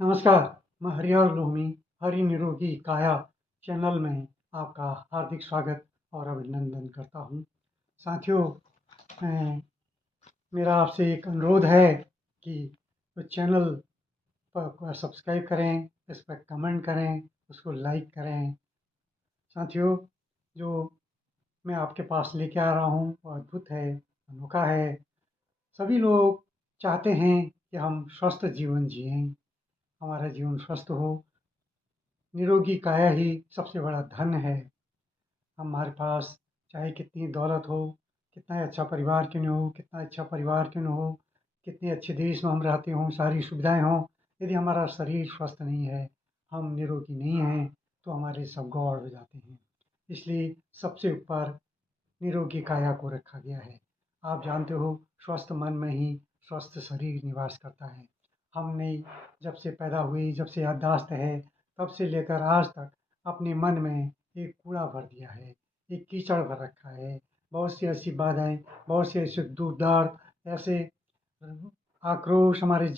नमस्कार, मैं हरिहर लोहमी हरि निरोगी काया चैनल में आपका हार्दिक स्वागत और अभिनंदन करता हूँ। साथियों, मैं मेरा आपसे एक अनुरोध है कि उस चैनल पर सब्सक्राइब करें, इस पर कमेंट करें, उसको लाइक करें। साथियों, जो मैं आपके पास लेके आ रहा हूँ वो अद्भुत है, अनोखा है। सभी लोग चाहते हैं कि हम स्वस्थ जीवन जिएँ, हमारा जीवन स्वस्थ हो। निरोगी काया ही सबसे बड़ा धन है। हमारे पास चाहे कितनी दौलत हो, कितना अच्छा परिवार क्यों न हो, कितना अच्छा परिवार क्यों न हो, कितने अच्छे देश में हम रहते हों, सारी सुविधाएं हों, यदि हमारा शरीर स्वस्थ नहीं है, हम निरोगी नहीं हैं, तो हमारे सब गौड़ हो जाते हैं। इसलिए सबसे ऊपर निरोगी काया को रखा गया है। आप जानते हो, स्वस्थ मन में ही स्वस्थ शरीर निवास करता है। हमने जब से पैदा हुई, जब से याददाश्त है, तब से लेकर आज तक अपने मन में एक कूड़ा भर दिया है, एक कीचड़ भर रखा है। बहुत सी ऐसी बाधाएं, बहुत से ऐसे दुख दर्द, ऐसे आक्रोश हमारे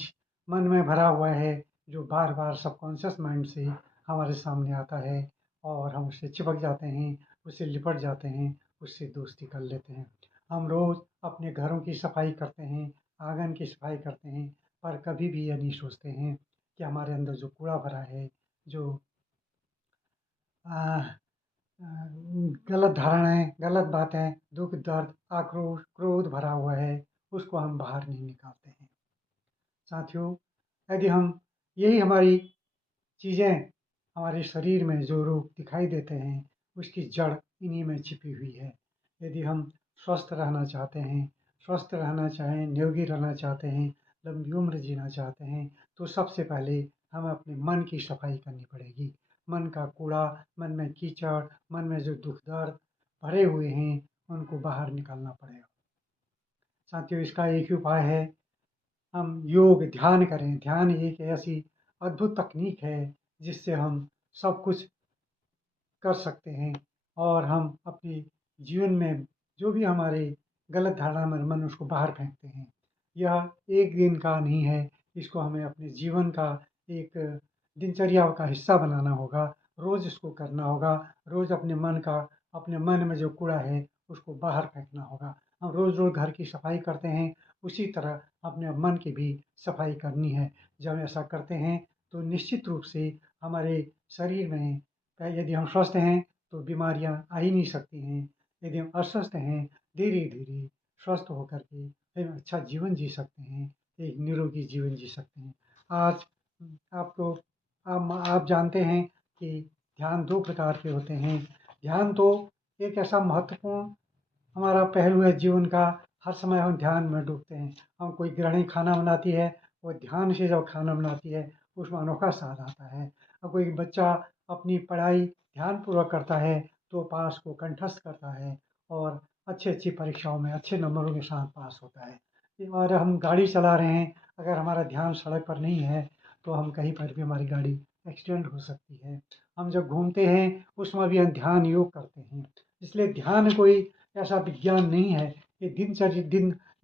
मन में भरा हुआ है, जो बार बार सबकॉन्शियस माइंड से हमारे सामने आता है और हम उससे चिपक जाते हैं, उससे लिपट जाते हैं, उससे दोस्ती कर लेते हैं। हम रोज़ अपने घरों की सफाई करते हैं, आंगन की सफाई करते हैं, पर कभी भी यह नहीं सोचते हैं कि हमारे अंदर जो कूड़ा भरा है, जो आ, आ, गलत धारणाएं, गलत बातें, दुख दर्द, आक्रोश, क्रोध भरा हुआ है, उसको हम बाहर नहीं निकालते हैं। साथियों, यदि हम यही हमारी चीज़ें हमारे शरीर में जो रोग दिखाई देते हैं, उसकी जड़ इन्हीं में छिपी हुई है। यदि हम स्वस्थ रहना चाहते हैं, स्वस्थ रहना चाहें, निरोगी रहना चाहते हैं, लंबी उम्र जीना चाहते हैं, तो सबसे पहले हमें अपने मन की सफाई करनी पड़ेगी। मन का कूड़ा, मन में कीचड़, मन में जो दुख दर्द भरे हुए हैं, उनको बाहर निकालना पड़ेगा। साथियों, इसका एक ही उपाय है, हम योग ध्यान करें। ध्यान एक ऐसी अद्भुत तकनीक है जिससे हम सब कुछ कर सकते हैं और हम अपने जीवन में जो भी हमारे गलत धारणा में मन उसको बाहर फेंकते हैं। यह एक दिन का नहीं है, इसको हमें अपने जीवन का एक दिनचर्या का हिस्सा बनाना होगा। रोज़ इसको करना होगा, रोज़ अपने मन में जो कूड़ा है उसको बाहर फेंकना होगा। हम रोज़ रोज़ घर की सफाई करते हैं, उसी तरह अपने मन की भी सफाई करनी है। जब ऐसा करते हैं तो निश्चित रूप से हमारे शरीर में, यदि हम स्वस्थ हैं तो बीमारियां आ ही नहीं सकती हैं। यदि हम अस्वस्थ हैं, धीरे धीरे स्वस्थ होकर के फिर अच्छा जीवन जी सकते हैं, एक निरोगी जीवन जी सकते हैं। आज आपको आप जानते हैं कि ध्यान दो प्रकार के होते हैं। ध्यान तो एक ऐसा महत्वपूर्ण हमारा पहलू है जीवन का। हर समय हम ध्यान में डूबते हैं। हम कोई गृहिणी खाना बनाती है, वो ध्यान से जब खाना बनाती है, उसमें अनोखा स्वाद आता है। और कोई बच्चा अपनी पढ़ाई ध्यानपूर्वक करता है तो पास को कंठस्थ करता है और अच्छी अच्छी परीक्षाओं में अच्छे नंबरों के साथ पास होता है। और हम गाड़ी चला रहे हैं, अगर हमारा ध्यान सड़क पर नहीं है तो हम कहीं पर भी हमारी गाड़ी एक्सीडेंट हो सकती है। हम जब घूमते हैं उसमें भी हम ध्यान योग करते हैं। इसलिए ध्यान कोई ऐसा विज्ञान नहीं है, ये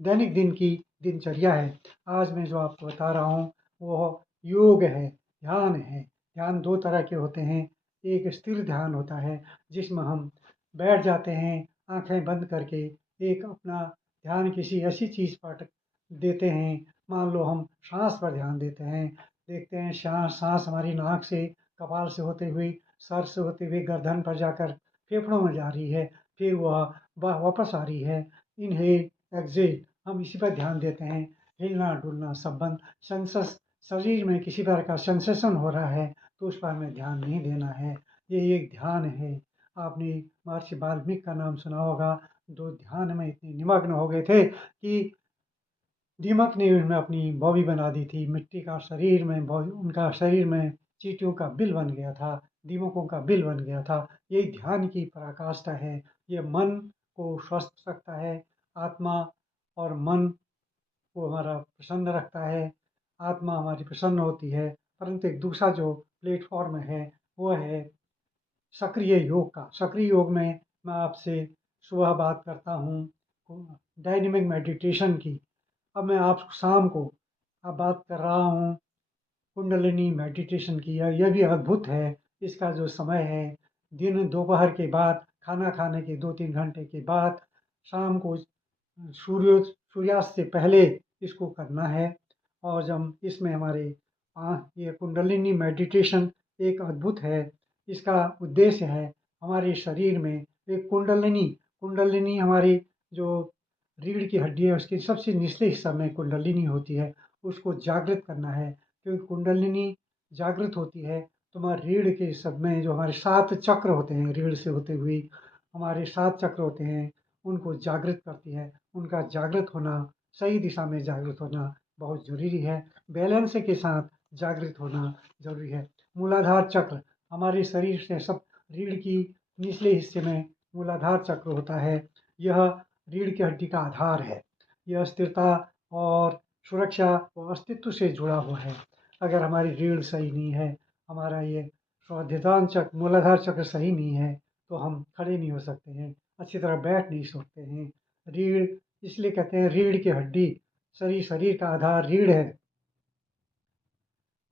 दैनिक दिन की दिनचर्या है। आज मैं जो आपको बता रहा हूँ वो योग है, ध्यान है। ध्यान दो तरह के होते हैं। एक स्थिर ध्यान होता है जिसमें हम बैठ जाते हैं आंखें बंद करके, एक अपना ध्यान किसी ऐसी चीज़ पर देते हैं। मान लो हम सांस पर ध्यान देते हैं, देखते हैं सांस सांस हमारी नाक से, कपाल से होते हुए, सर से होते हुए गर्दन पर जाकर फेफड़ों में जा रही है, फिर वह वापस आ रही है। इनहेल एक्सहेल, हम इसी पर ध्यान देते हैं। हिलना डुलना सब बंद, सेंसस, शरीर में किसी प्रकार का सेंसेशन हो रहा है तो उस पर हमें ध्यान नहीं देना है। ये एक ध्यान है। आपने महर्षि वाल्मीकि का नाम सुना होगा, जो ध्यान में इतने निमग्न हो गए थे कि दीमक ने उनमें अपनी बॉबी बना दी थी। मिट्टी का शरीर में उनका शरीर में चींटियों का बिल बन गया था, दीमकों का बिल बन गया था। ये ध्यान की पराकाष्ठा है। ये मन को स्वस्थ रखता है, आत्मा और मन को हमारा प्रसन्न रखता है। आत्मा हमारी प्रसन्न होती है। परंतु एक दूसरा जो प्लेटफॉर्म है वो है सक्रिय योग का। सक्रिय योग में मैं आपसे सुबह बात करता हूँ डायनेमिक मेडिटेशन की। अब मैं आप शाम को अब बात कर रहा हूँ कुंडलिनी मेडिटेशन किया, यह भी अद्भुत है। इसका जो समय है, दिन दोपहर के बाद, खाना खाने के 2-3 घंटे के बाद, शाम को सूर्यास्त से पहले इसको करना है। और जब इसमें हमारे ये कुंडलिनी मेडिटेशन एक अद्भुत है। इसका उद्देश्य है हमारे शरीर में एक कुंडलिनी हमारी जो रीढ़ की हड्डी है, उसके सबसे निचले हिस्सा में कुंडलिनी होती है, उसको जागृत करना है। क्योंकि कुंडलिनी जागृत होती है तो हमारे रीढ़ के सब में जो हमारे 7 चक्र होते हैं, रीढ़ से होते हुए हमारे 7 चक्र होते हैं, उनको जागृत करती है। उनका जागृत होना, सही दिशा में जागृत होना बहुत ज़रूरी है। बैलेंस के साथ जागृत होना ज़रूरी है। मूलाधार चक्र हमारे शरीर से सब रीढ़ की निचले हिस्से में मूलाधार चक्र होता है। यह रीढ़ की हड्डी का आधार है। यह स्थिरता और सुरक्षा और अस्तित्व से जुड़ा हुआ है। अगर हमारी रीढ़ सही नहीं है, हमारा ये स्वादिष्टान चक्र, मूलाधार चक्र सही नहीं है, तो हम खड़े नहीं हो सकते हैं, अच्छी तरह बैठ नहीं सकते हैं। रीढ़ इसलिए कहते हैं रीढ़ की हड्डी, शरीर का आधार रीढ़ है।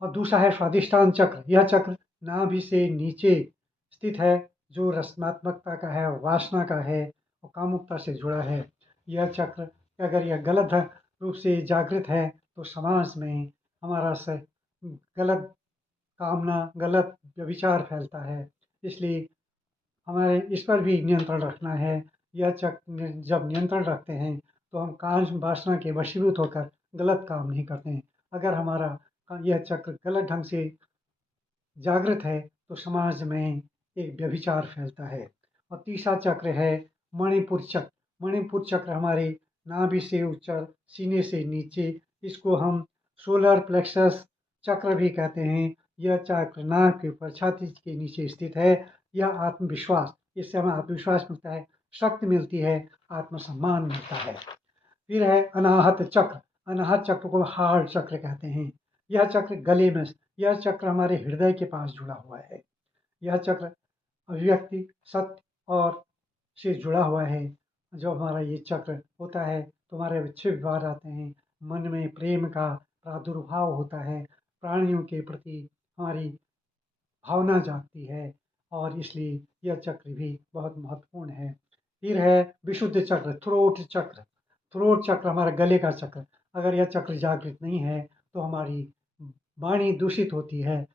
और दूसरा है स्वादिष्टान चक्र। यह चक्र नाभि से नीचे स्थित है, जो रचनात्मकता का है, वासना का है और कामुकता से जुड़ा है। यह चक्र अगर यह गलत रूप से जागृत है तो समाज में हमारा से गलत कामना, गलत व्यभिचार फैलता है। इसलिए हमें इस पर भी नियंत्रण रखना है। यह चक्र जब नियंत्रण रखते हैं तो हम काम वासना के वशीभूत होकर गलत काम नहीं करते हैं। अगर हमारा यह चक्र गलत ढंग से जागृत है तो समाज में एक व्यभिचार फैलता है। और तीसरा चक्र है मणिपुर चक्र। मणिपुर चक्र हमारे नाभि से ऊपर, सीने से नीचे, इसको हम सोलर प्लेक्सस चक्र भी कहते हैं। यह चक्र नाक के ऊपर, छाती के नीचे स्थित है। यह आत्मविश्वास, इससे हमें आत्मविश्वास मिलता है, शक्ति मिलती है, आत्मसम्मान मिलता है। फिर है अनाहत चक्र। अनाहत चक्र को हार्ट चक्र कहते हैं। यह चक्र गले में, यह चक्र हमारे हृदय के पास जुड़ा हुआ है। यह चक्र अभिव्यक्ति, सत्य और से जुड़ा हुआ है। जब हमारा ये चक्र होता है तो हमारे अच्छे विचार आते हैं, मन में प्रेम का प्रादुर्भाव होता है, प्राणियों के प्रति हमारी भावना जागती है, और इसलिए यह चक्र भी बहुत महत्वपूर्ण है। फिर है विशुद्ध चक्र, थ्रोट चक्र। थ्रोट चक्र हमारा गले का चक्र। अगर यह चक्र जागृत नहीं है तो हमारी वाणी दूषित होती है,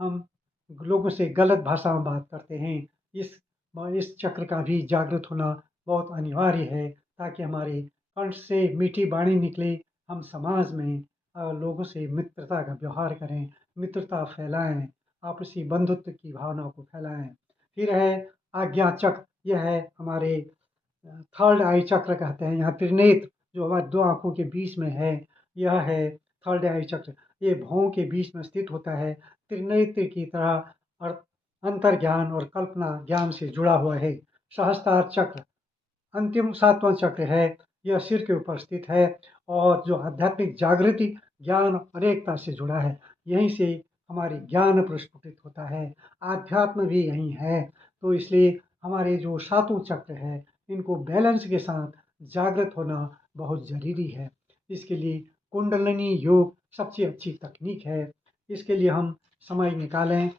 हम लोगों से गलत भाषा में बात करते हैं। इस चक्र का भी जागृत होना बहुत अनिवार्य है, ताकि हमारे कंठ से मीठी वाणी निकले, हम समाज में लोगों से मित्रता का व्यवहार करें, मित्रता फैलाएं, आपसी बंधुत्व की भावना को फैलाएं। फिर है आज्ञा चक्र। यह है हमारे थर्ड आई चक्र कहते हैं। यहाँ त्रिनेत्र जो हमारे 2 आँखों के बीच में है, यह है थर्ड आई चक्र। ये भौं के बीच में स्थित होता है। त्रिनेत्र की तरह अंतर ज्ञान और कल्पना ज्ञान से जुड़ा हुआ है। सहस्त्रार चक्र अंतिम 7वां चक्र है। यह सिर के ऊपर स्थित है और जो आध्यात्मिक जागृति, ज्ञान और एकता से जुड़ा है। यहीं से हमारी ज्ञान प्रस्फुटित होता है। आध्यात्म भी यहीं है। तो इसलिए हमारे जो 7 चक्र है, इनको बैलेंस के साथ जागृत होना बहुत ज़रूरी है। इसके लिए कुंडलिनी योग सबसे अच्छी तकनीक है। इसके लिए हम समय निकालें,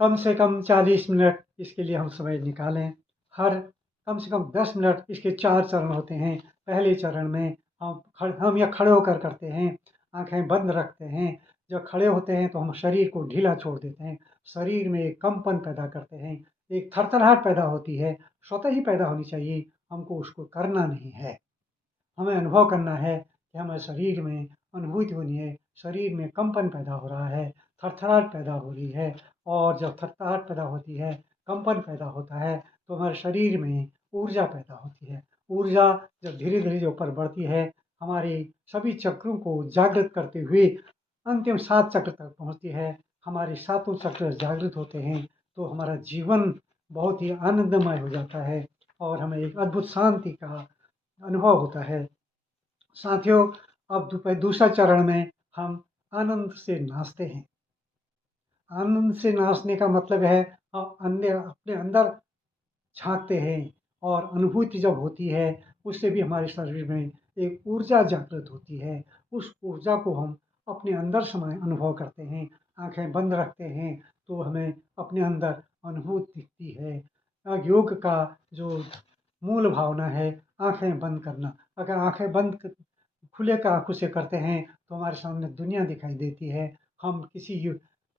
कम से कम 40 मिनट इसके लिए हम समय निकालें। हर कम से कम 10 मिनट, इसके 4 चरण होते हैं। पहले चरण में हम या खड़े होकर करते हैं, आँखें बंद रखते हैं। जब खड़े होते हैं तो हम शरीर को ढीला छोड़ देते हैं, शरीर में एक कंपन पैदा करते हैं, एक थरथराहट पैदा होती है, स्वतः ही पैदा होनी चाहिए, हमको उसको करना नहीं है। हमें अनुभव करना है कि हमारे शरीर में अनुभूति होनी है, शरीर में कंपन पैदा हो रहा है, थरथराहट पैदा हो रही है। और जब थरथराहट पैदा होती है, कंपन पैदा होता है, तो हमारे शरीर में ऊर्जा पैदा होती है। ऊर्जा जब धीरे धीरे ऊपर बढ़ती है, हमारे सभी चक्रों को जागृत करते हुए अंतिम 7 चक्र तक पहुँचती है। हमारे 7 चक्र जागृत होते हैं तो हमारा जीवन बहुत ही आनंदमय हो जाता है और हमें एक अद्भुत शांति का अनुभव होता है। साथियों, अब दूसरा चरण में हम आनंद से नाचते हैं। आनंद से नाचने का मतलब है अपने अंदर झाँकते हैं, और अनुभूति जब होती है, उससे भी हमारे शरीर में एक ऊर्जा जागृत होती है। उस ऊर्जा को हम अपने अंदर समय अनुभव करते हैं, आंखें बंद रखते हैं तो हमें अपने अंदर अनुभूति दिखती है। योग का जो मूल भावना है आंखें बंद करना। अगर आंखें बंद खुले का आंखों से करते हैं तो हमारे सामने दुनिया दिखाई देती है। हम किसी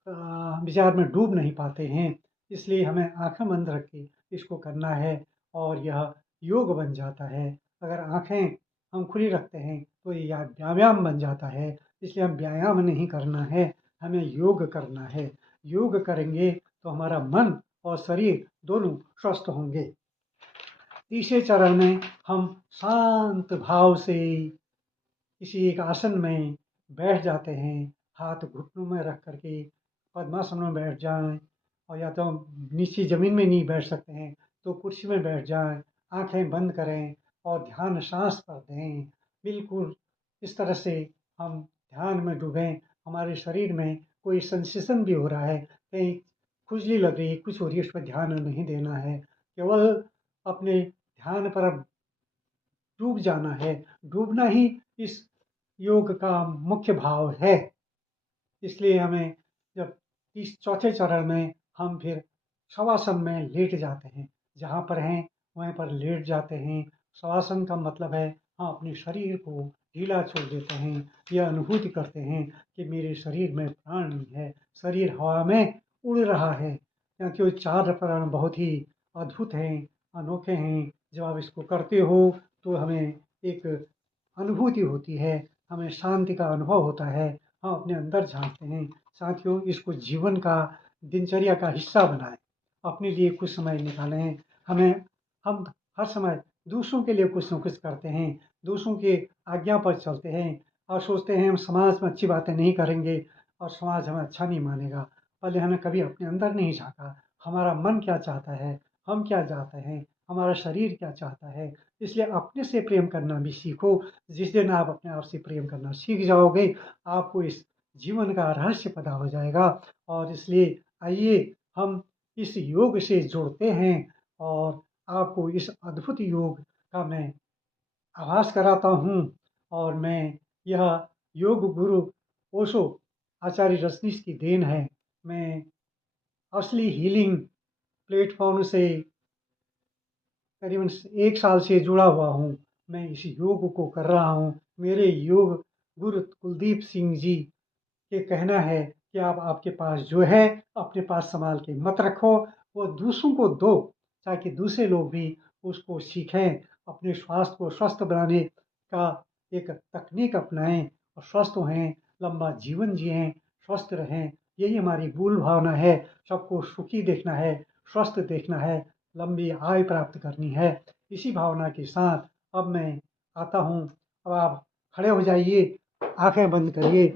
विचार में डूब नहीं पाते हैं। इसलिए हमें आंखें बंद रख के इसको करना है और यह योग बन जाता है। अगर आंखें हम खुली रखते हैं तो यह व्यायाम बन जाता है। इसलिए हम व्यायाम नहीं करना है, हमें योग करना है। योग करेंगे तो हमारा मन और शरीर दोनों स्वस्थ होंगे। तीसरे चरण में हम शांत भाव से किसी एक आसन में बैठ जाते हैं। हाथ घुटनों में रख करके पद्मासन में बैठ जाएं, और या तो नीचे ज़मीन में नहीं बैठ सकते हैं तो कुर्सी में बैठ जाएं, आंखें बंद करें और ध्यान सांस पर दें। बिल्कुल इस तरह से हम ध्यान में डूबें। हमारे शरीर में कोई सेंसेशन भी हो रहा है, कहीं खुजली लग रही है, कुछ हो रही है, उस पर ध्यान नहीं देना है। केवल अपने ध्यान पर डूब जाना है। डूबना ही इस योग का मुख्य भाव है। इसलिए हमें जब इस चौथे चरण में हम फिर शवासन में लेट जाते हैं, जहाँ पर हैं वहीं पर लेट जाते हैं। शवासन का मतलब है हम अपने शरीर को ढीला छोड़ देते हैं। यह अनुभूति करते हैं कि मेरे शरीर में प्राण नहीं है, शरीर हवा में उड़ रहा है। क्योंकि वो चार प्राण बहुत ही अद्भुत हैं, अनोखे हैं। जब आप इसको करते हो तो हमें एक अनुभूति होती है, हमें शांति का अनुभव होता है। हम अपने अंदर झाँकते हैं। साथियों, इसको जीवन का, दिनचर्या का हिस्सा बनाएँ। अपने लिए कुछ समय निकालें। हम हर समय दूसरों के लिए कुछ न कुछ करते हैं, दूसरों की आज्ञा पर चलते हैं और सोचते हैं हम समाज में अच्छी बातें नहीं करेंगे और समाज हमें अच्छा नहीं मानेगा। पहले हमने कभी अपने अंदर नहीं झाँका, हमारा मन क्या चाहता है, हम क्या चाहते हैं, हमारा शरीर क्या चाहता है। इसलिए अपने से प्रेम करना भी सीखो। जिस दिन आप अपने आप से प्रेम करना सीख जाओगे, आपको इस जीवन का रहस्य पता हो जाएगा। और इसलिए आइए हम इस योग से जुड़ते हैं और आपको इस अद्भुत योग का मैं आभास कराता हूँ। और मैं यह योग गुरु ओशो आचार्य रजनीश की देन है। मैं असली हीलिंग प्लेटफॉर्म से करीबन 1 साल से जुड़ा हुआ हूँ। मैं इस योग को कर रहा हूँ। मेरे योग गुरु कुलदीप सिंह जी ये कहना है कि आप आपके पास जो है अपने पास संभाल के मत रखो, वो दूसरों को दो ताकि दूसरे लोग भी उसको सीखें, अपने स्वास्थ्य को स्वस्थ बनाने का एक तकनीक अपनाएं और स्वस्थ रहें, लंबा जीवन जिएं, स्वस्थ रहें। यही हमारी मूल भावना है। सबको सुखी देखना है, स्वस्थ देखना है, लंबी आयु प्राप्त करनी है। इसी भावना के साथ अब मैं आता हूँ। अब आप खड़े हो जाइए, आंखें बंद करिए।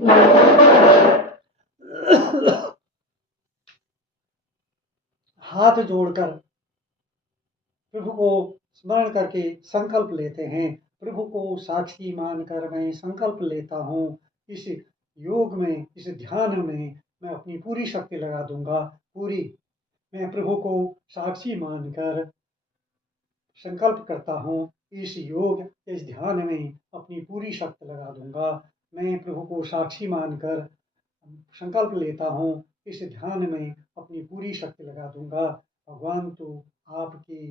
हाथ जोड़कर प्रभु को स्मरण करके संकल्प लेते हैं। प्रभु को साक्षी मानकर मैं संकल्प लेता हूँ, इस योग में, इस ध्यान में मैं अपनी पूरी शक्ति लगा दूंगा। पूरी मैं प्रभु को साक्षी मानकर संकल्प करता हूँ, इस योग, इस ध्यान में अपनी पूरी शक्ति लगा दूंगा। मैं प्रभु को साक्षी मानकर संकल्प लेता हूँ, इस ध्यान में अपनी पूरी शक्ति लगा दूंगा। भगवान तो आपकी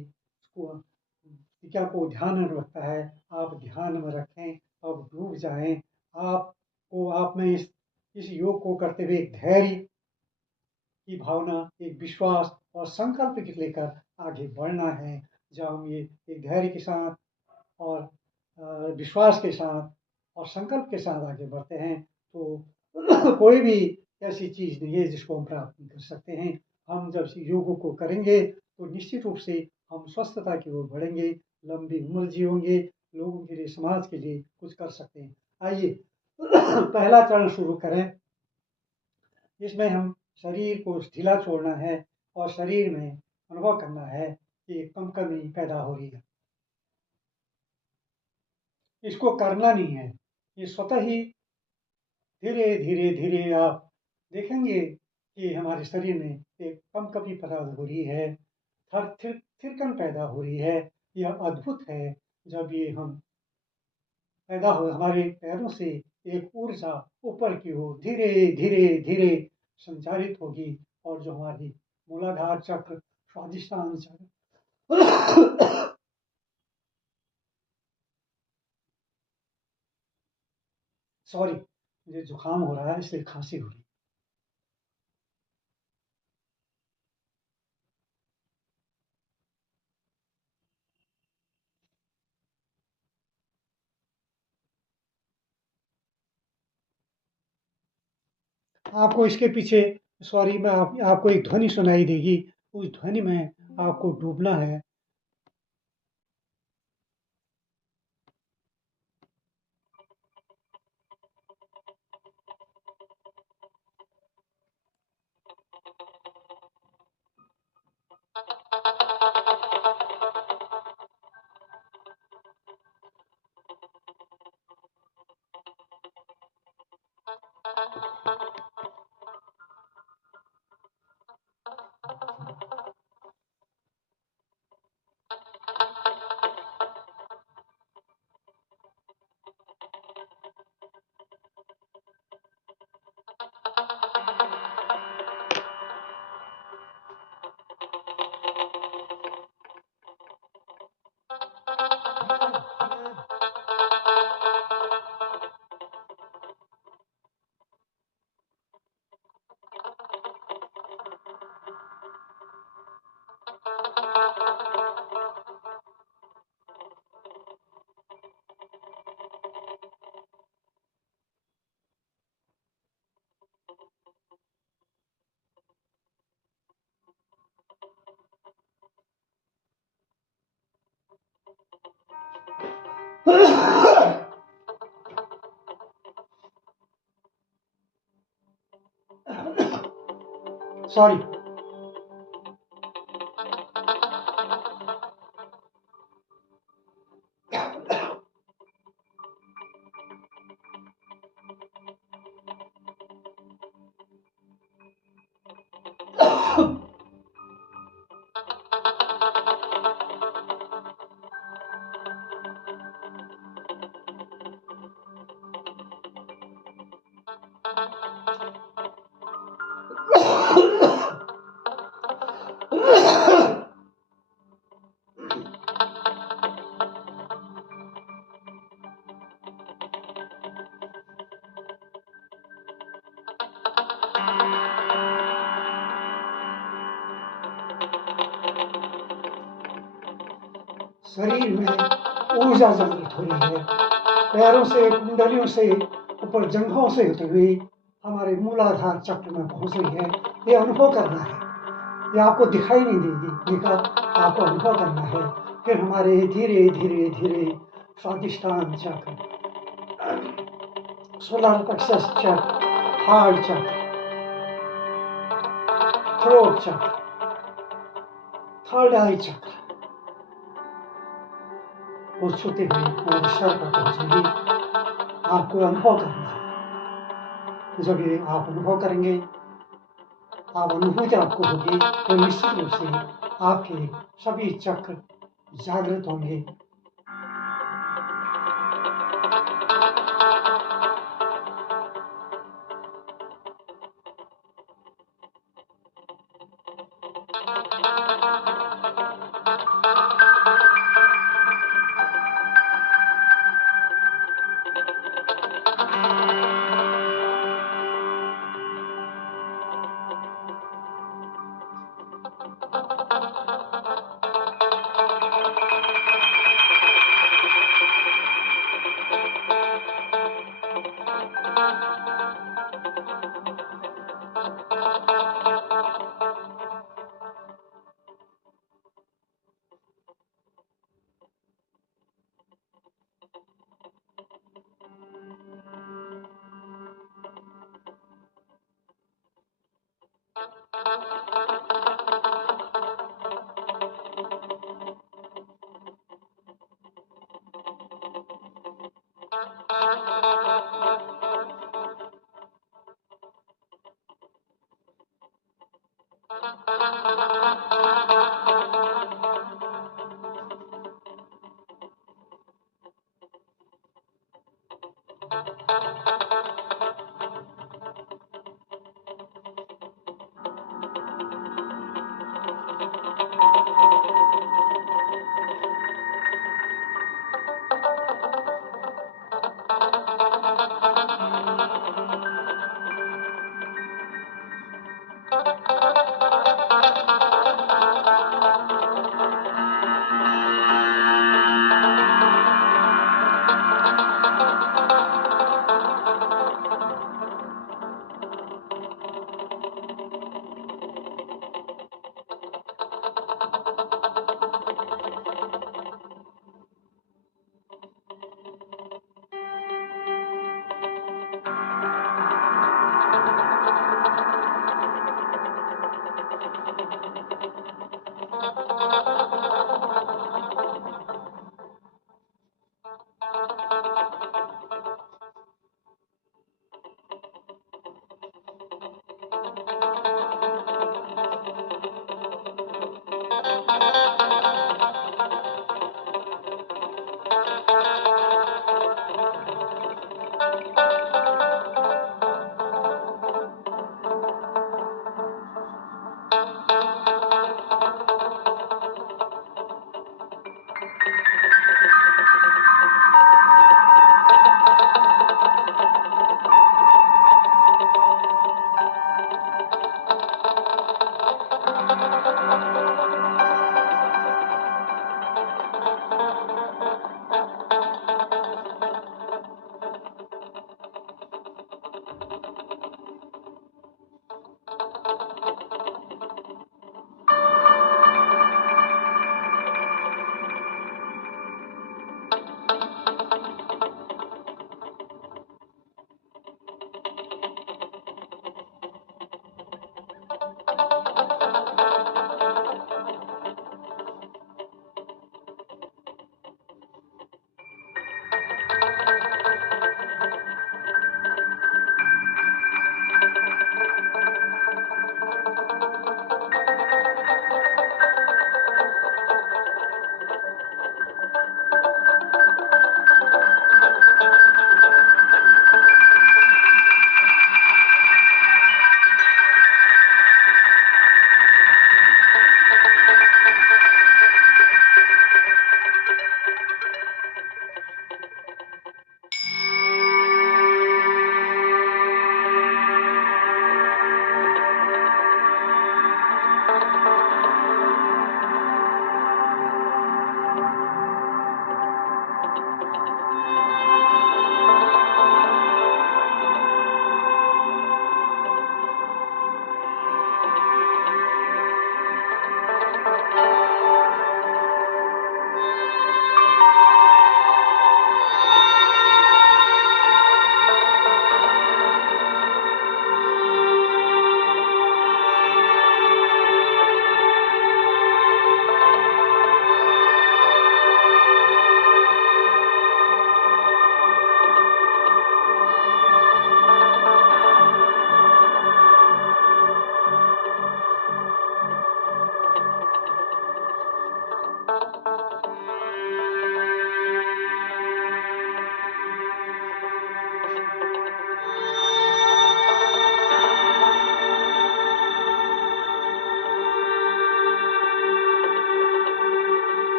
प्रतिज्ञा को ध्यान में रखता है। आप ध्यान में रखें, अब डूब जाएं। आपको आप में इस योग को करते हुए धैर्य की भावना, एक विश्वास और संकल्प लेकर आगे बढ़ना है। जब हम ये एक धैर्य के साथ और विश्वास के साथ और संकल्प के साथ आगे बढ़ते हैं तो कोई भी ऐसी चीज़ नहीं है जिसको हम प्राप्त नहीं कर सकते हैं। हम जब इस योग को करेंगे तो निश्चित रूप से हम स्वस्थता की ओर बढ़ेंगे, लंबी उम्र जिएंगे, लोगों के लिए, समाज के लिए कुछ कर सकते हैं। आइए पहला चरण शुरू करें। इसमें हम शरीर को ढीला छोड़ना है और शरीर में अनुभव करना है कि कंपन पैदा हो रही है। इसको करना नहीं है, ये स्वतः ही धीरे धीरे धीरे आप देखेंगे कि हमारे शरीर में एक कंपन पैदा हो रही है, थिरकन पैदा हो रही है। यह अद्भुत है। जब ये हम पैदा हो, हमारे पैरों से एक ऊर्जा ऊपर की ओर धीरे धीरे धीरे संचारित होगी और जो हमारी मूलाधार चक्र, स्वादिष्टान चक्र सॉरी, मुझे जुकाम हो रहा है इसलिए खांसी हो रही है। आपको इसके पीछे सॉरी मैं आपको एक ध्वनि सुनाई देगी, उस ध्वनि में आपको डूबना है। सॉरी। शरीर में ऊर्जा जागृत हो रही है, पैरों से, कुंडलियों से, ऊपर जंघों से होते हुए हमारे मूलाधार चक्र में पहुंच रही है। ये अनुभव करना है, ये आपको दिखाई नहीं देगी, आपको अनुभव करना है। फिर हमारे धीरे धीरे धीरे स्वादिष्टान चक्र, सोलर प्लेक्सस चक्र, हार्ट चक्र, थ्रोट चक्र, थर्ड आई चक्र और छूते हुए हमारे सर पर पहुंचेगी। आपको अनुभव करना है। जब ये आप अनुभव करेंगे, आप अनुभूति आपको होगी, तो निश्चित रूप से आपके सभी चक्र जागृत होंगे।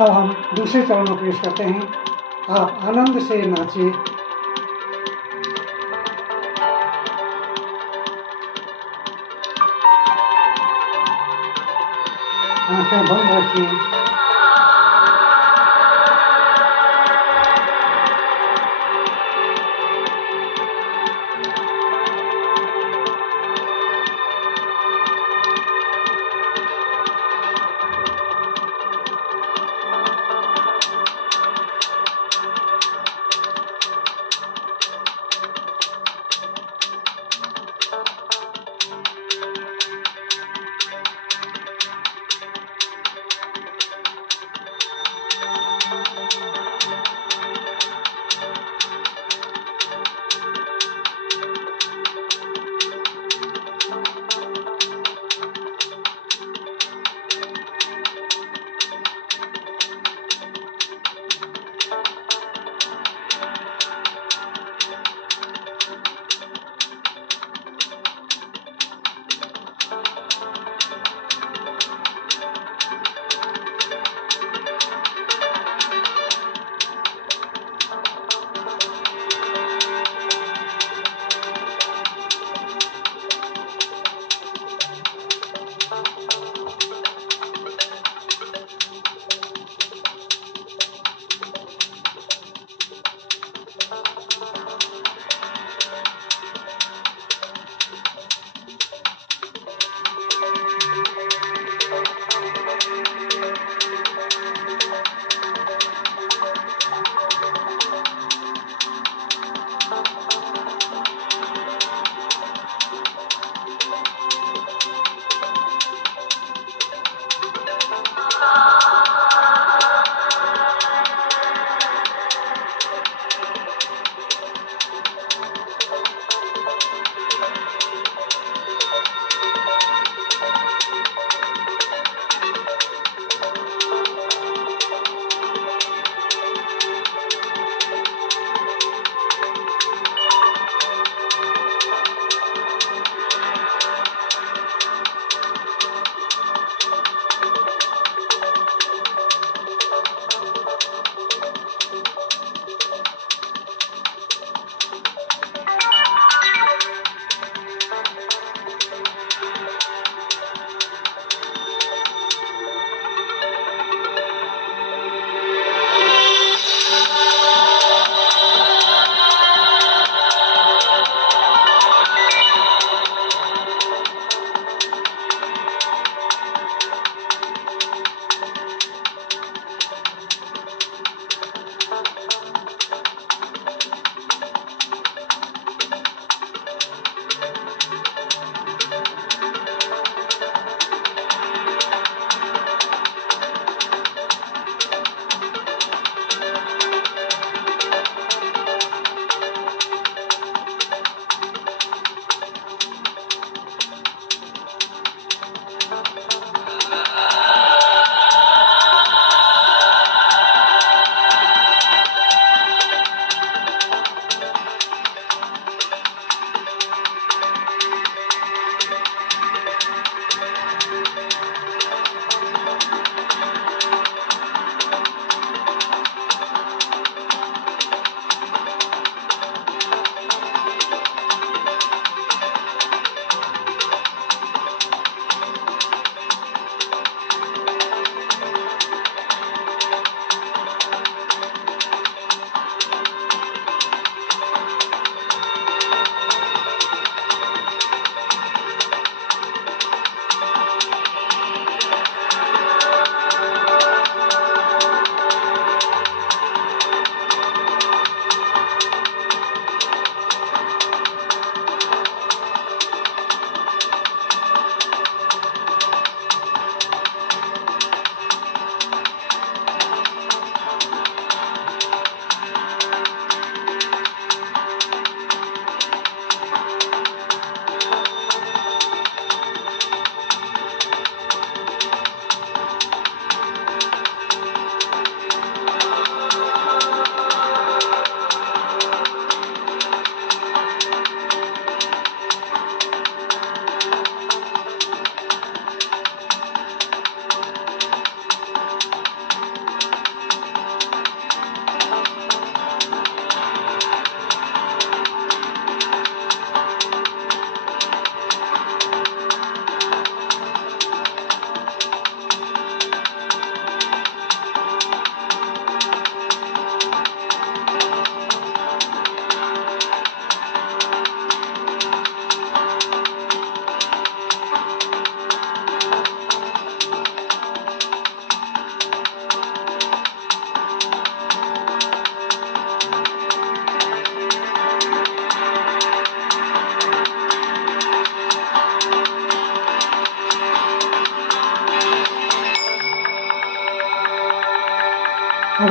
अब हम दूसरे चरण में प्रवेश करते हैं। आप आनंद से नाचिए। आंखें बंद रखिए।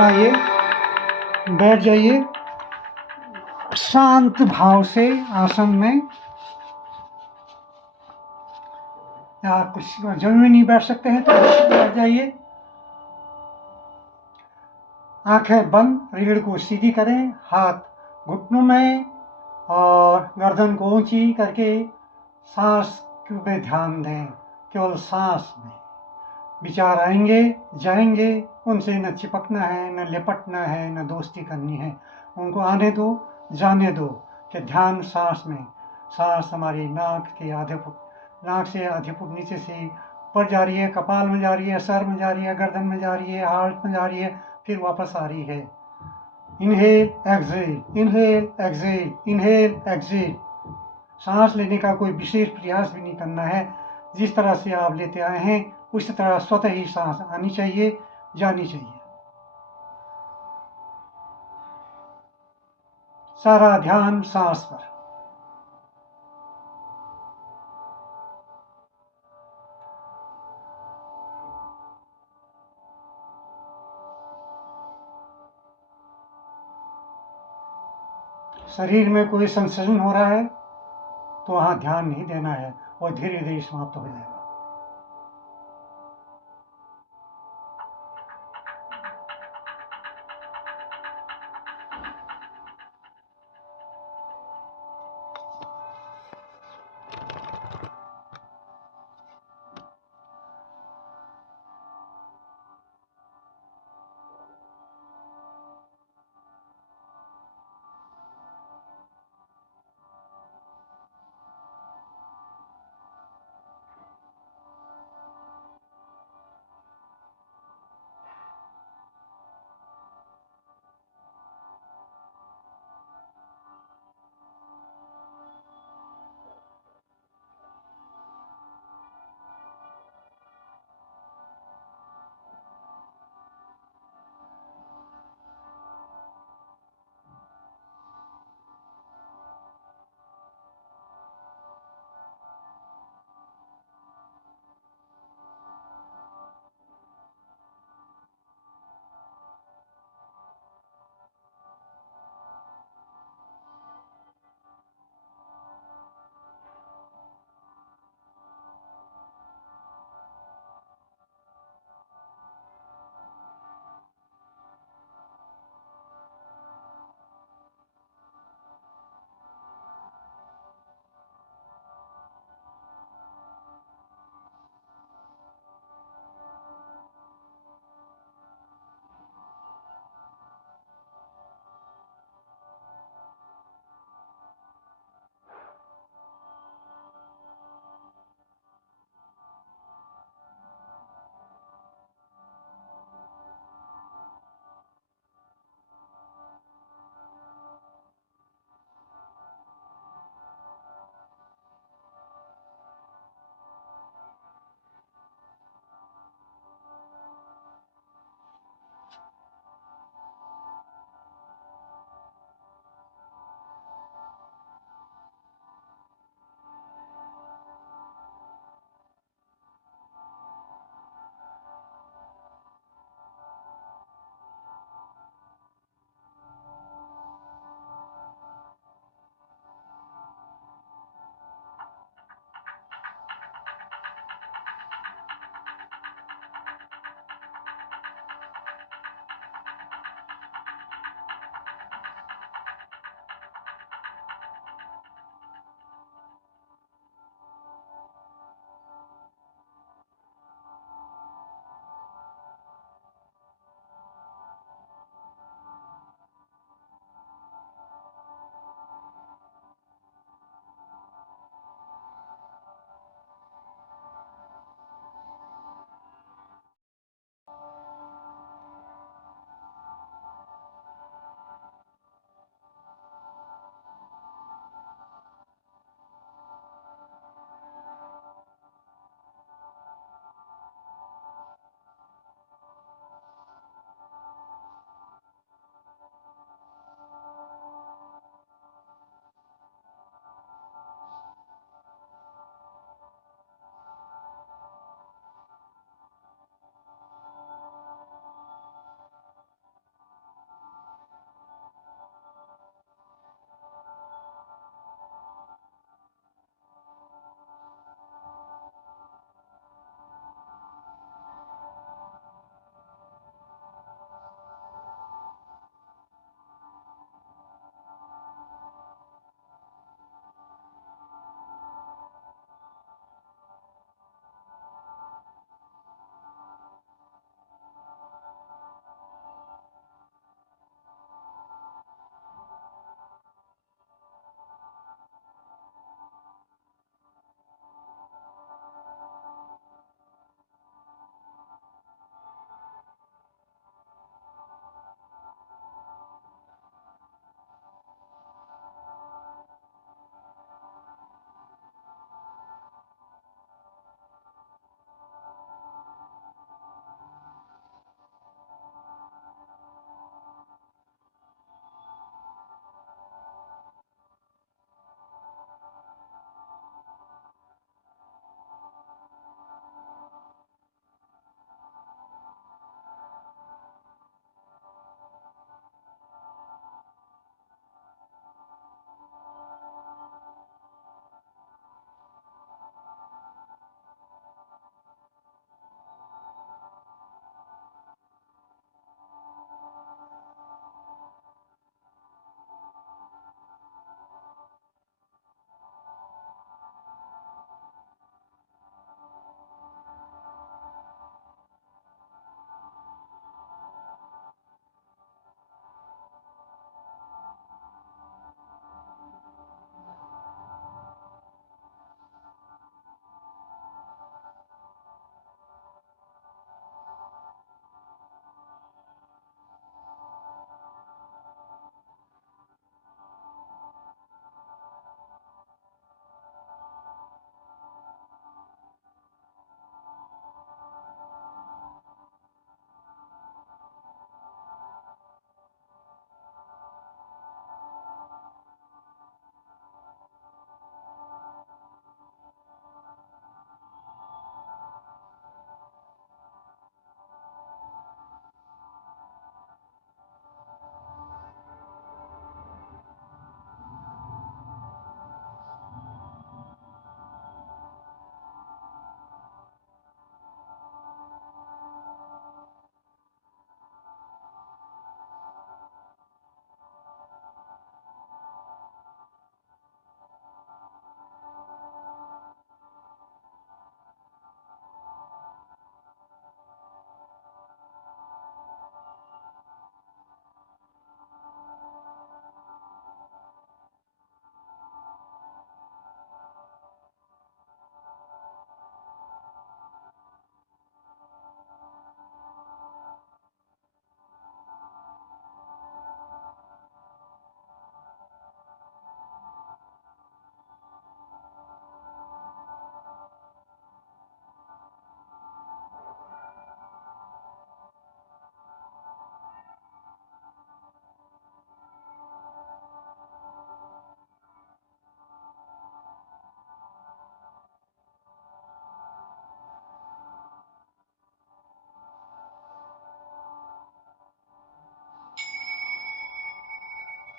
आइए, बैठ जाइए शांत भाव से आसन में। या कुछ जमीन में नहीं बैठ सकते हैं तो बैठ जाइए। आंखें बंद, रीढ़ को सीधी करें, हाथ घुटनों में और गर्दन को ऊंची करके सांस पे ध्यान दें। केवल सांस में। विचार आएंगे जाएंगे, उनसे न चिपकना है, न लिपटना है, न दोस्ती करनी है। उनको आने दो, जाने दो कि ध्यान सांस में। सांस हमारी नाक से आधे फुट नीचे से ऊपर जा रही है, कपाल में जा रही है, सर में जा रही है, गर्दन में जा रही है, हार्ट में जा रही है, फिर वापस आ रही है। Inhale exhale, inhale exhale, inhale exhale. सांस लेने का कोई विशेष प्रयास भी नहीं करना है। जिस तरह से आप लेते आए हैं उसी तरह स्वतः ही सांस आनी चाहिए, जानी चाहिए। सारा ध्यान सांस पर। शरीर में कोई संशोधन हो रहा है तो वहां ध्यान नहीं देना है और धीरे धीरे समाप्त हो जाएगा।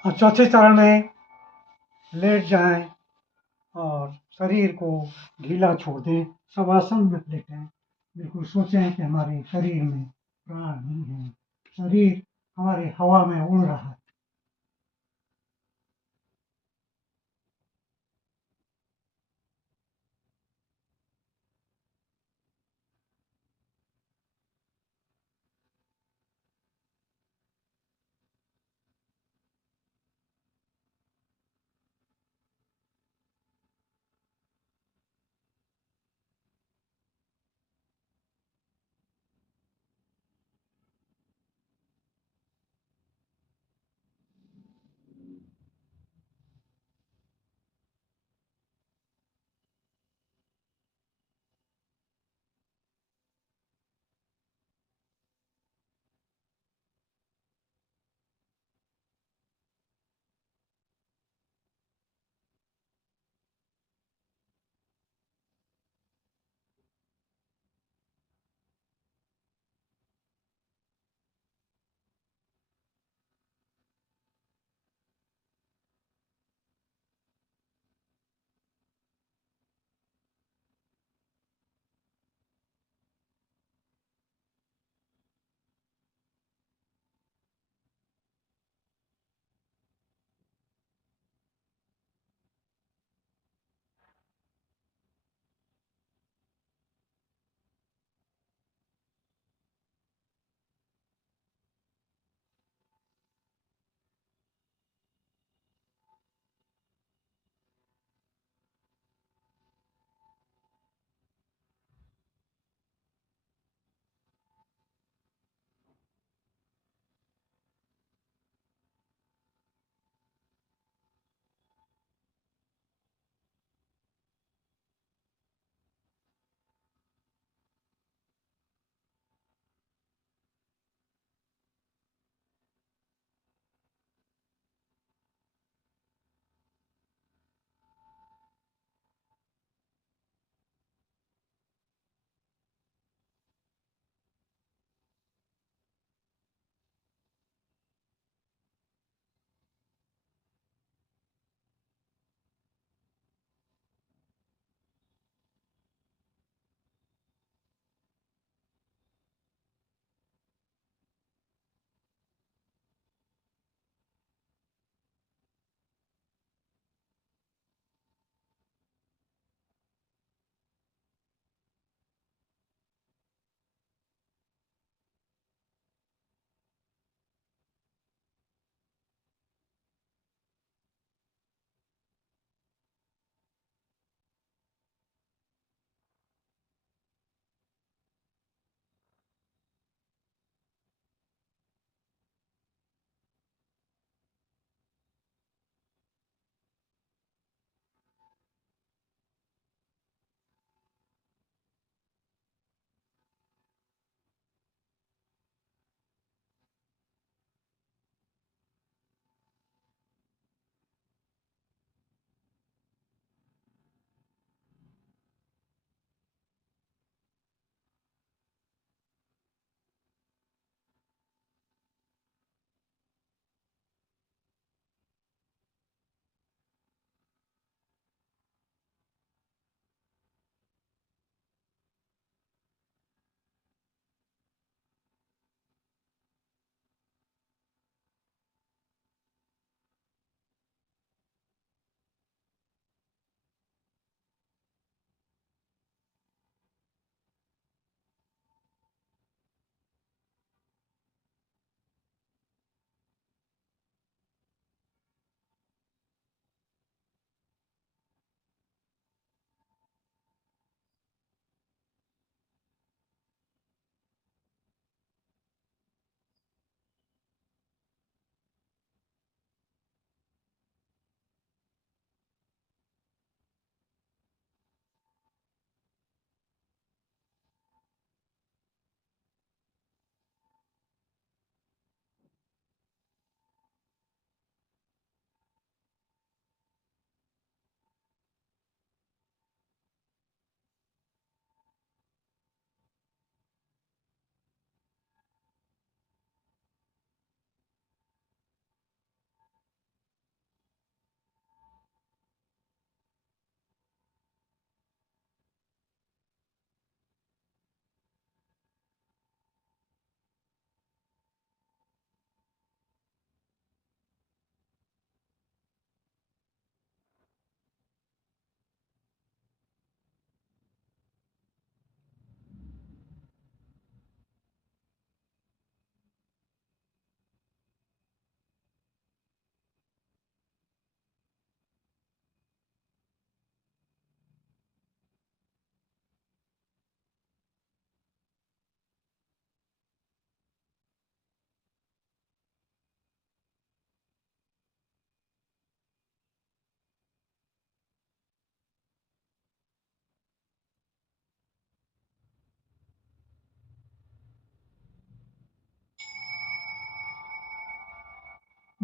और चौथे चरण में लेट जाएं और शरीर को ढीला छोड़ दें। शवासन में लेटें। बिल्कुल सोचें कि हमारे शरीर में प्राण नहीं है, शरीर हमारे हवा में उड़ रहा है।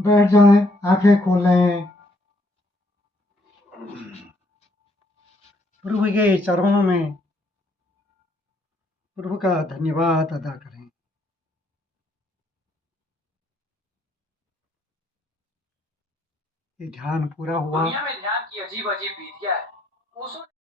बैठ जाएं, आंखें खोलें। प्रभु के चरणों में प्रभु का धन्यवाद अदा करें। ये ध्यान पूरा हुआ। दुनिया में ध्यान की अजीब अजीब विधियां है। ओशो